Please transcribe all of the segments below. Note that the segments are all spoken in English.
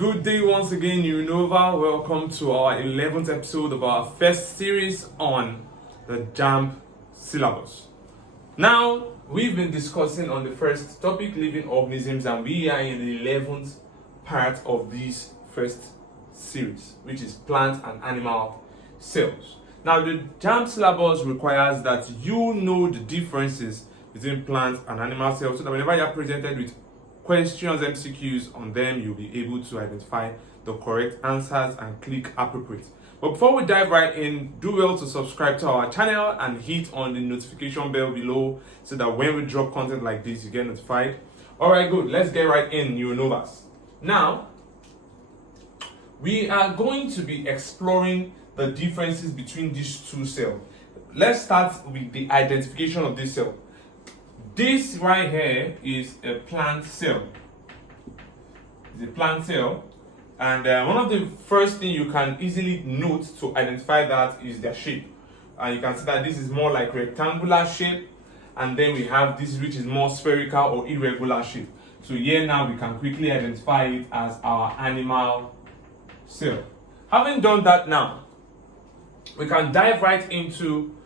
Good day once again, Unova. Welcome to our 11th episode of our first series on the JAMB syllabus. Now, we've been discussing on the first topic, living organisms, and we are in the 11th part of this first series, which is plant and animal cells. Now, the JAMB syllabus requires that you know the differences between plant and animal cells, so that whenever you are presented with questions, MCQs on them, you'll be able to identify the correct answers and click appropriate. But before we dive right in, do well to subscribe to our channel and hit on the notification bell below so that when we drop content like this, you get notified. Alright, good. Let's get right in, new novas. Now, we are going to be exploring the differences between these two cells. Let's start with the identification of this cell. This right here is a plant cell. It's a plant cell, and one of the first things you can easily note to identify that is their shape. And you can see that this is more like rectangular shape, and then we have this which is more spherical or irregular shape. So here now we can quickly identify it as our animal cell. Having done that now, we can dive right into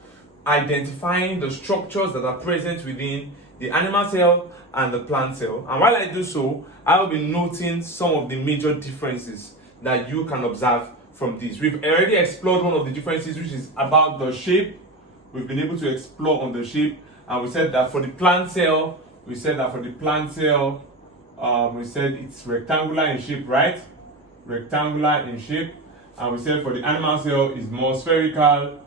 identifying the structures that are present within the animal cell and the plant cell. And while I do so, I will be noting some of the major differences that you can observe from this. We've already explored one of the differences, which is about the shape. We've been able to explore on the shape, and we said that for the plant cell, we said it's rectangular in shape, right? Rectangular in shape. And we said for the animal cell, it's more spherical,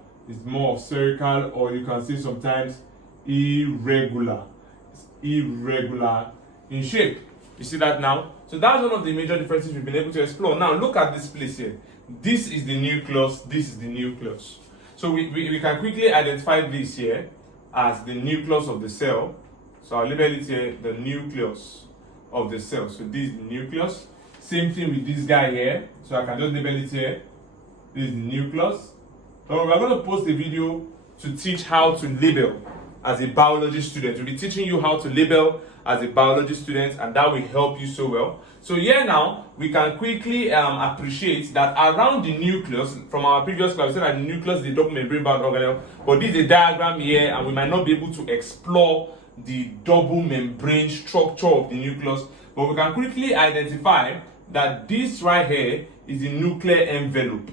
or you can see sometimes irregular. It's irregular in shape. You see that now? So that's one of the major differences we've been able to explore. Now look at this place here. This is the nucleus, this is the nucleus. So we can quickly identify this here as the nucleus of the cell. So I'll label it here, the nucleus of the cell. So this is the nucleus. Same thing with this guy here. So I can just label it here. This is the nucleus. So we're going to post a video to teach how to label as a biology student. We'll be teaching you how to label as a biology student, and that will help you so well. So here now, we can quickly appreciate that around the nucleus, from our previous class, we said that the nucleus is the double membrane bound organelle, but this is a diagram here, and we might not be able to explore the double membrane structure of the nucleus, but we can quickly identify that this right here is the nuclear envelope.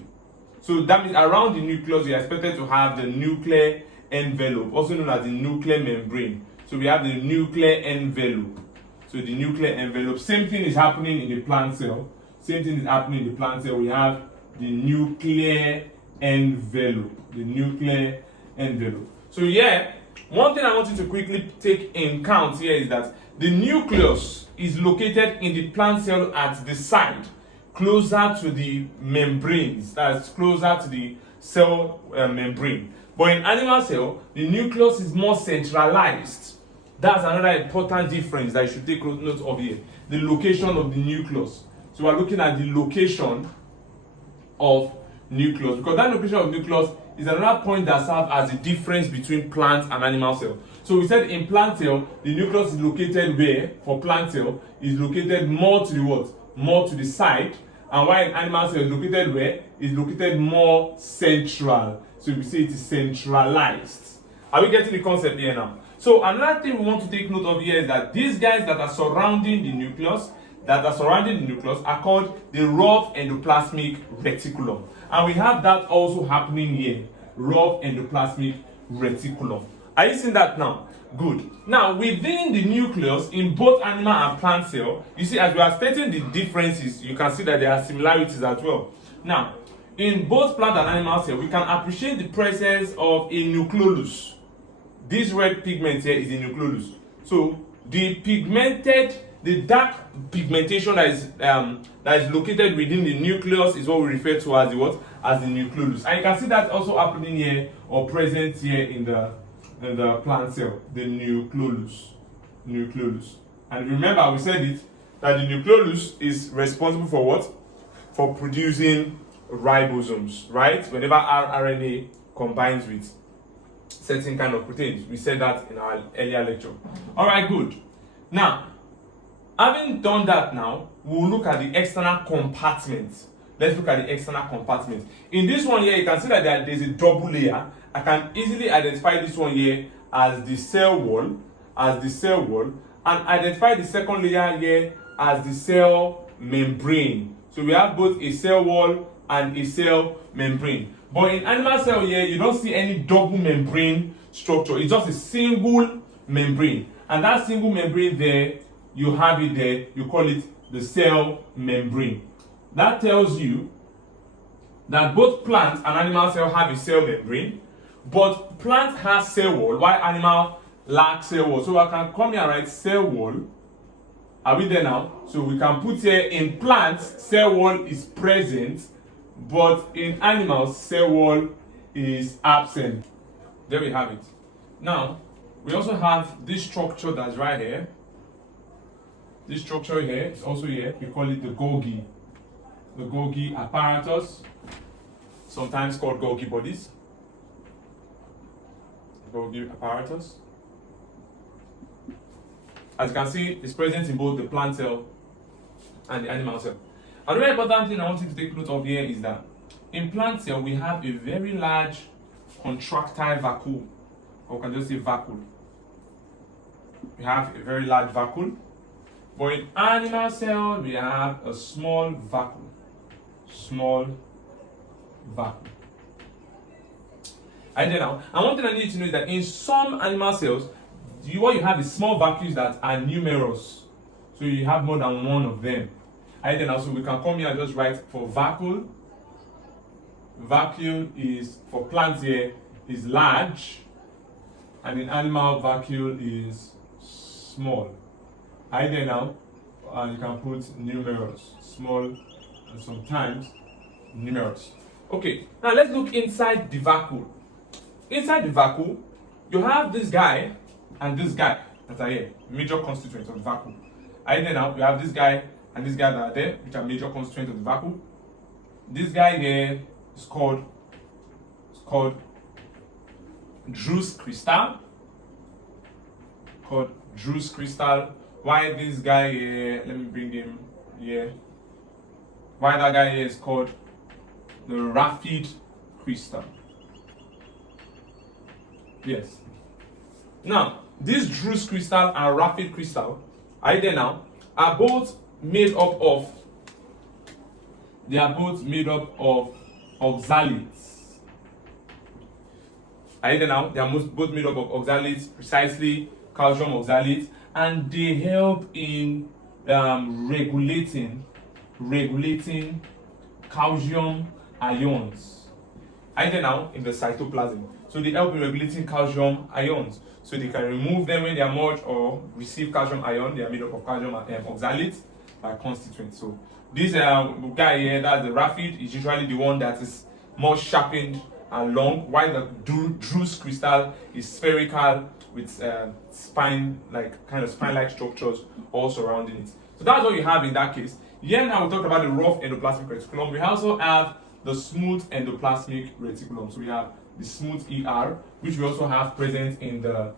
So that means around the nucleus, we are expected to have the nuclear envelope, also known as the nuclear membrane. So we have the nuclear envelope. So the nuclear envelope. Same thing is happening in the plant cell. Same thing is happening in the plant cell. We have the nuclear envelope. The nuclear envelope. So yeah, one thing I want you to quickly take in count here is that the nucleus is located in the plant cell at the side, closer to the membranes, that's closer to the cell membrane. But in animal cell, the nucleus is more centralized. That's another important difference that you should take note of here. The location of the nucleus. So we're looking at the location of nucleus, because that location of nucleus is another point that serves as the difference between plant and animal cell. So we said in plant cell, the nucleus is located where? For plant cell, is located more to the what? More to the side. And while in animal cell is located where? Is located more central. So we say it is centralized. Are we getting the concept here now? So another thing we want to take note of here is that these guys that are surrounding the nucleus, are called the rough endoplasmic reticulum. And we have that also happening here. Rough endoplasmic reticulum. Are you seeing that now? Good. Now, within the nucleus, in both animal and plant cell, you see, as we are stating the differences, you can see that there are similarities as well. Now, in both plant and animal cell, we can appreciate the presence of a nucleolus. This red pigment here is a nucleolus. So, the dark pigmentation that is located within the nucleus is what we refer to as the what? As the nucleolus. And you can see that also happening here or present here in the plant cell, the nucleolus. And remember, we said it that the nucleolus is responsible for what? For producing ribosomes, right? Whenever RNA combines with certain kind of proteins. We said that in our earlier lecture. All right, good. Now, Having done that now, we'll look at the external compartment. Let's look at the external compartment. In this one here, you can see that there's a double layer. I can easily identify this one here as the cell wall, and identify the second layer here as the cell membrane. So we have both a cell wall and a cell membrane. But in animal cell here, you don't see any double membrane structure. It's just a single membrane. And that single membrane there, you have it there, you call it the cell membrane. That tells you that both plant and animal cell have a cell membrane, but plant has cell wall while animal lacks cell wall. So I can come here and write cell wall. Are we there now? So we can put here, in plants cell wall is present, but in animals cell wall is absent. There we have it. Now we also have this structure that's right here. This structure here is also here. We call it the Golgi apparatus, sometimes called Golgi bodies. Golgi apparatus. As you can see, it's present in both the plant cell and the animal cell. Another important thing I want you to take note of here is that in plant cell we have a very large contractile vacuole, or we can just say vacuole. We have a very large vacuole, but in animal cell we have a small vacuole. And then now, and one thing I need to know is that in some animal cells, what you have is small vacuoles that are numerous. So you have more than one of them. And then also we can come here and just write for vacuole. Vacuole is, for plants here, is large, and in animal vacuole is small. And then now, you can put numerous, small, and sometimes numerous. Okay, now let's look inside the vacuole. Inside the vacuole, you have this guy and this guy that are here, major constituents of the vacuole. And then now we have this guy and this guy that are there, which are major constituents of the vacuole. This guy here is called Druce crystal. Why this guy here, let me bring him here. Why that guy here is called the rapid crystal. Yes. Now, this Druce crystal and rapid crystal, are both made up of oxalates. They are both made up of oxalates, precisely calcium oxalates, and they help in regulating calcium ions. In the cytoplasm. So they help in regulating calcium ions. So they can remove them when they are merged or receive calcium ion. They are made up of calcium oxalates by constituents. So this guy here, that's the rapid, is usually the one that is more sharpened and long, while the Druce crystal is spherical with spine-like structures all surrounding it. So that's what you have in that case. Here now we talked about the rough endoplasmic reticulum. We also have the smooth endoplasmic reticulum. So we have the smooth ER, which we also have present in the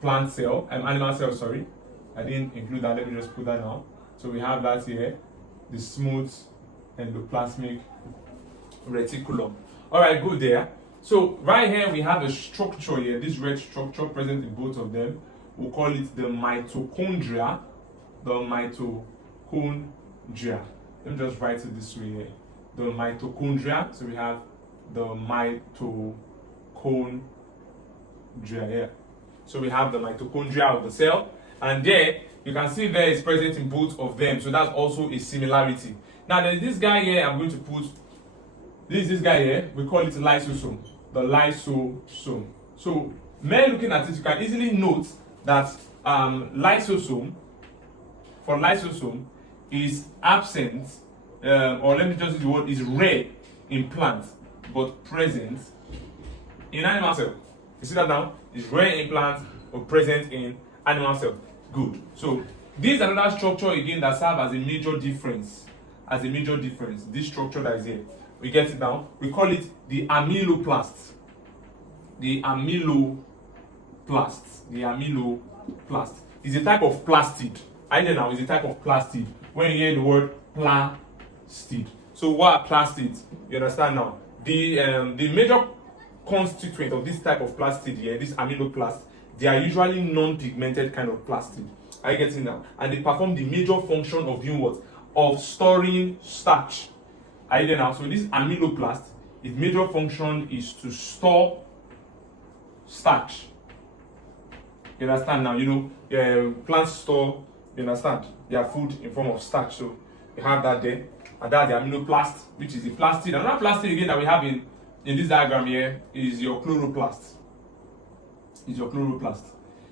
plant cell, animal cell, sorry. I didn't include that, let me just put that now. So we have that here, the smooth endoplasmic reticulum. Alright, good there. So right here we have a structure here, this red structure present in both of them. We'll call it the mitochondria. Let me just write it this way here. The mitochondria. So we have the mitochondria here. So we have the mitochondria of the cell, and there you can see there is present in both of them. So that's also a similarity. Now there's this guy here. I'm going to put this guy here. We call it lysosome. The lysosome. So when looking at it, you can easily note that lysosome is absent, or let me just use the word, is rare in plants but present in animal cell. You see that now? It's rare in plants but present in animal cell. Good. So this is another structure again that serves as a major difference. This structure that is here. We get it now. We call it the amyloplast. The amyloplast is a type of plastid. Either now is a type of plastid. When you hear the word plastid. So what are plastids? You understand now? The major constituent of this type of plastid here, this amyloplast, they are usually non-pigmented kind of plastid. Are you getting now? And they perform the major function of doing what? Of storing starch. Are you there now? So this amyloplast, its major function is to store starch. You understand now? You know, plants store, you understand, their food in form of starch. So you have that there. And that's the amyloplast, which is the plastid. Another plastid again that we have in this diagram here is your chloroplast.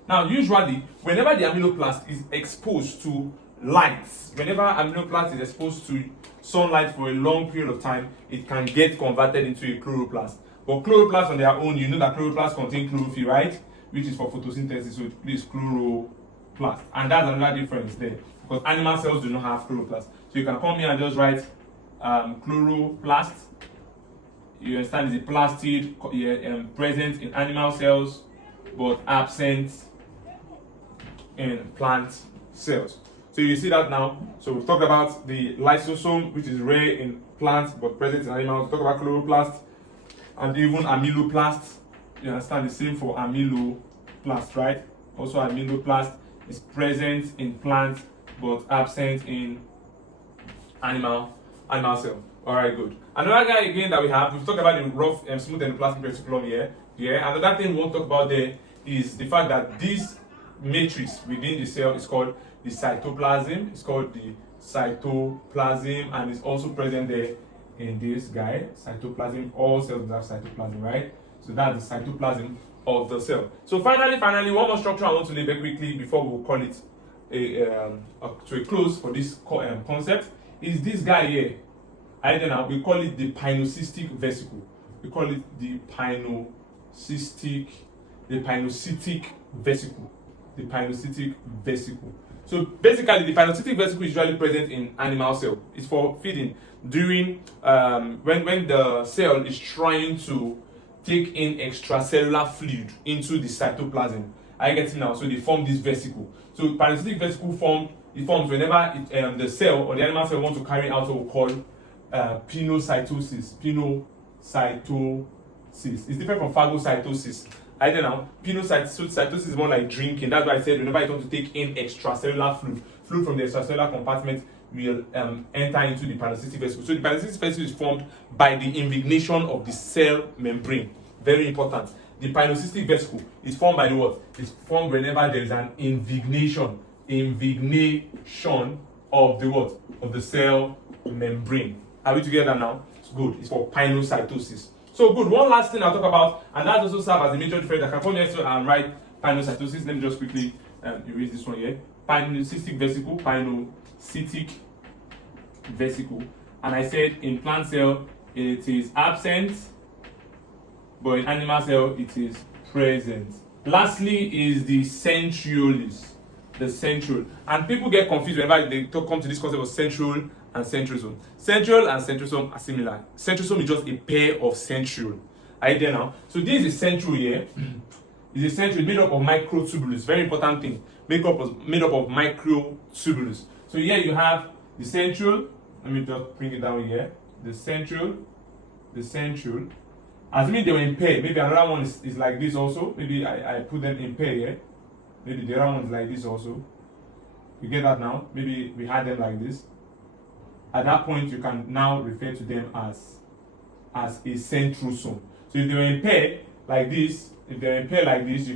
Now, usually, whenever the amyloplast is exposed to light, whenever amyloplast is exposed to sunlight for a long period of time, it can get converted into a chloroplast. But chloroplasts on their own, you know that chloroplasts contain chlorophyll, right? Which is for photosynthesis, so it is chloroplast. And that's another difference there, because animal cells do not have chloroplast. So you can come here and just write chloroplast. You understand it's a plastid present in animal cells, but absent in plant cells. So you see that now. So we've talked about the lysosome, which is rare in plants but present in animals. We talk about chloroplast and even amyloplast. You understand the same for amyloplast, right? Also amyloplast is present in plants but absent in animal cell. Alright, good. Another guy again that we've talked about the rough and smooth endoplasmic reticulum here. Yeah, another thing we won't talk about there is the fact that this matrix within the cell is called the cytoplasm. It's called the cytoplasm, and it's also present there in this guy. Cytoplasm, all cells have cytoplasm, right? So that's the cytoplasm of the cell. So finally, one more structure I want to leave very quickly before we call it to a close for this concept is this guy here. We call it the pinocystic vesicle. We call it the pinocystic vesicle. The pinocystic vesicle. So basically, the pinocystic vesicle is usually present in animal cell. It's for feeding during when the cell is trying to take in extracellular fluid into the cytoplasm. Are you getting now? So they form this vesicle. So pinocystic vesicle forms whenever the cell or the animal cell wants to carry out what we call pinocytosis. It's different from phagocytosis. I don't know. Pinocytosis is more like drinking. That's why I said whenever you want to take in extracellular fluid from the extracellular compartment will enter into the pinocystic vesicle. So the pinocystic vesicle is formed by the invignation of the cell membrane. Very important. The pinocystic vesicle is formed by the what? It's formed whenever there is an invignation of the what? Of the cell membrane. Are we together now? It's good. It's for pinocytosis. So good. One last thing I'll talk about, and that also serves as a major difference. I can come here and write pinocytosis. Let me just quickly erase this one here. Pinocystic vesicle. And I said in plant cell it is absent, but in animal cell it is present. Lastly is the centrioles. The centriole. And people get confused whenever they come to this concept of centriole and centrosome. Centriole and centrosome are similar. Centrosome is just a pair of centriole. Are you there now? So this is a centriole here. It's a centriole made up of microtubules. Very important thing. Made up of microtubules. So here you have the centriole. Let me just bring it down here. The centriole. Assuming they were in pair. Maybe another one is like this also. Maybe I put them in pair here. Maybe the other one is like this also. You get that now? Maybe we had them like this. At that point, you can now refer to them as a centrosome. So if they were in pair like this, you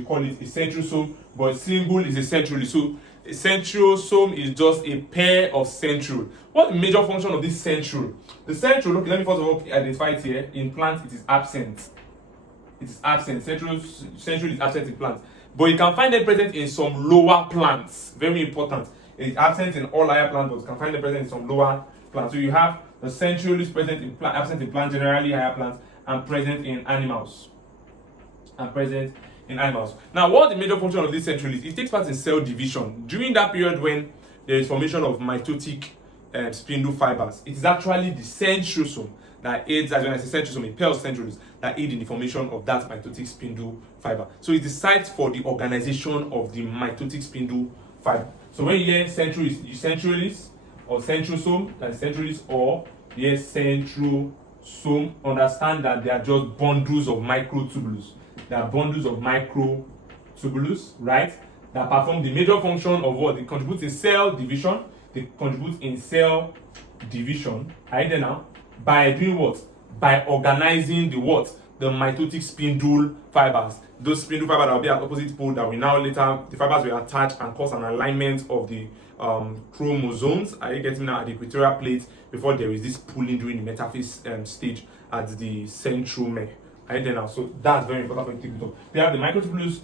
call it a centrosome, but single is a centriole. So a centrosome is just a pair of centriole. What's the major function of this centriole? The centriole, okay, let me first of all identify it here. In plants, it is absent. It is absent. Centriole is absent in plants. But you can find them present in some lower plants. Very important. It's absent in all higher plants, but you can find them present in some lower plants. So you have the centriole is absent in plants, generally higher plants, and present in animals. Now, what the major function of this centriole is? It takes part in cell division. During that period when there is formation of mitotic spindle fibers, it is actually the centrosome that aids, as when I say centrosome, a pair of centrioles that aid in the formation of that mitotic spindle fiber. So it's the site for the organization of the mitotic spindle fiber. So when you hear centralis or centrosome, that's centralis, or you hear centrosome, understand that they are just bundles of microtubules. They are bundles of microtubules, right? That perform the major function of what? They contribute in cell division. They contribute in cell division. Are you there now? By doing what? By organizing the what? The mitotic spindle fibers. Those spindle fibers that will be at opposite pole that we now later, the fibers will attach and cause an alignment of the chromosomes. Are you getting now at the equatorial plate before there is this pulling during the metaphase stage at the centromere? Are you there now? So that's very important for you to take it up. They have the microtubules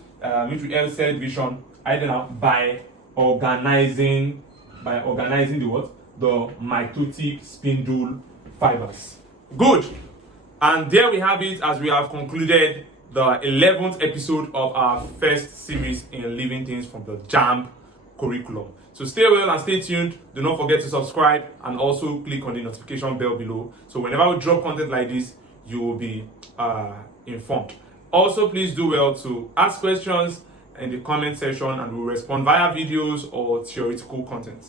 which we have cell division. Are you there now? By organizing the what? The mitotic spindle fibers. Good. And there we have it, as we have concluded the 11th episode of our first series in Living Things from the JAMB curriculum. So stay well and stay tuned. Do not forget to subscribe and also click on the notification bell below. So whenever we drop content like this, you will be informed. Also, please do well to ask questions in the comment section and we'll respond via videos or theoretical content.